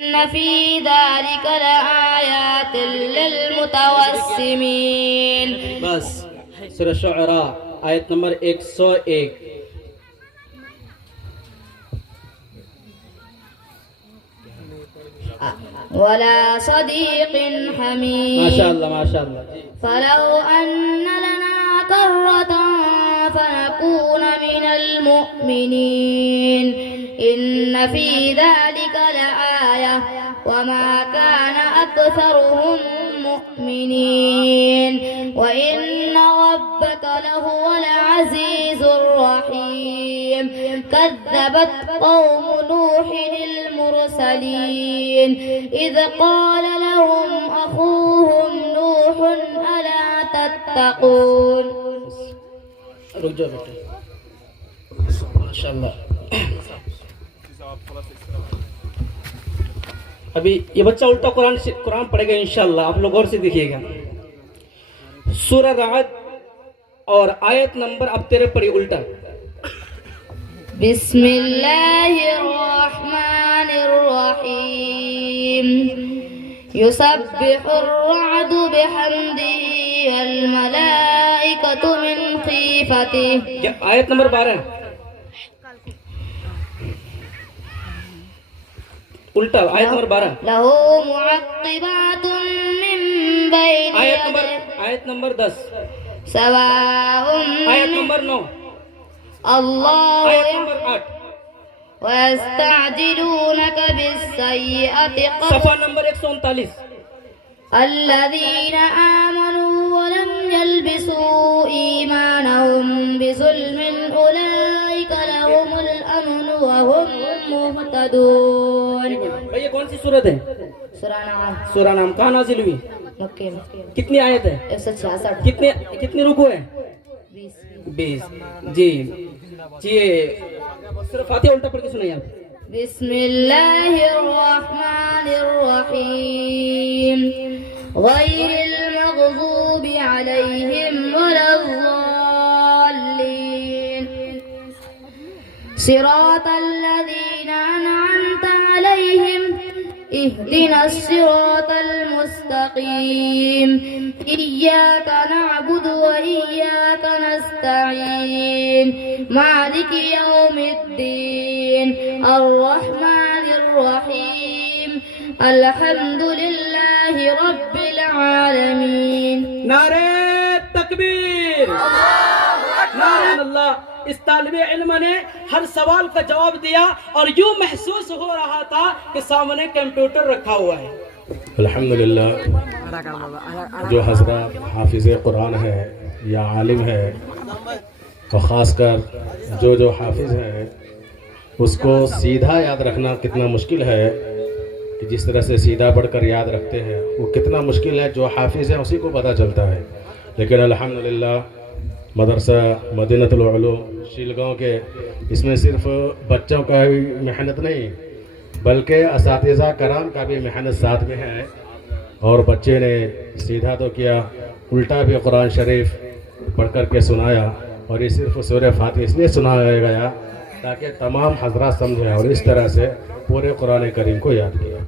इन्न फी ज़ालिका लआयातिल लिलमुतवस्सिमीन। बस सूरह शुअरा आयत नंबर 101। वला सदीक़िन हमीम। माशाअल्लाह माशाअल्लाह। फलौ अन्न लना कर्रतन फनकून मिनल मुअ्मिनीन इन्न फी ज़ालिका लआया वमा कान अक्सरुहुम मुअ्मिनीन व इन्न रब्बक लहुवल अज़ीज़ुर रहीम। कज़्ज़बत क़ौम नूहिल मुरसलीन इज़ क़ाल लहुम अख़ूहुम नूह अला तत्तक़ून। रुक जाओ बेटा, माशाअल्लाह। अभी ये बच्चा उल्टा कुरान पढ़ेगा इंशाअल्लाह, आप लोग और से देखिएगा। सूरह राअद और आयत नंबर अब तेरे पढ़ी उल्टा। बिस्मिल्लाहिर्रहमानिर्रहीम। युसब्बिहुर्रअदु बिहम्दिही वल मलाइकतु मिन खीफतिही। आयत नंबर 12 उल्टा, आयत नंबर 12। लहू मुअक्क़िबातुन मिन बैनि आयत नंबर 10। सवाउन। आयत नंबर 9। अल्लाह आयत नंबर 8। वयस्तअजिलूनक बिस्सय्यअति सफ़ा नंबर 139। अल्लज़ीना आमनू वलम यल्बिसू ईमानहुम बिज़ुल्मिन उलाइका लहुमुल अम्नु व हुम मुहतदून। भाई ये कौन सी सूरत है? सूरह नाम कहाँ नाजिल हुई? मक्के में। कितनी आयत है? 166। कितने रुकू है? 20। जी जी, सिर्फ फातिहा उल्टा पढ़ के सुनाइए आप। बिस्मिल्लाहिर्रहमानिर्रहीम। गैरिल मग़ज़ूबि अलैहिम वलद्दाल्लीन। सिरातल लज़ीना अनअमता अलैहिम इहदिनस सिरातल मुस्तक़ीम। इय्याका नअबुदु व इय्याका नस्तईन। मालिकि यौमिद्दीन। अर्रहमानिर रहीम। अल्हम्दुलिल्लाहि रब्बिल आलमीन। नारे तकबीर, नारे अल्लाह। इस तालिबे इल्म ने हर सवाल का जवाब दिया और यूं महसूस हो रहा था कि सामने कंप्यूटर रखा हुआ है। अल्हम्दुलिल्लाह, जो हज़रत हाफिज़ कुरान है या आलिम है, और ख़ासकर जो हाफिज़ है उसको सीधा याद रखना कितना मुश्किल है, कि जिस तरह से सीधा पढ़कर याद रखते हैं वो कितना मुश्किल है, जो हाफिज़ है उसी को पता चलता है। लेकिन अल्हम्दुलिल्लाह मदरसा मदीनतुल उलूम शीलगांव के, इसमें सिर्फ बच्चों का भी मेहनत नहीं बल्कि असातिज़ा कराम का भी मेहनत साथ में है। और बच्चे ने सीधा तो किया, उल्टा भी कुरान शरीफ पढ़ कर के सुनाया। और ये सिर्फ सूरह फातिहा इसलिए सुनाया गया ताकि तमाम हज़रात समझें और इस तरह से पूरे कुरान करीम को याद किया।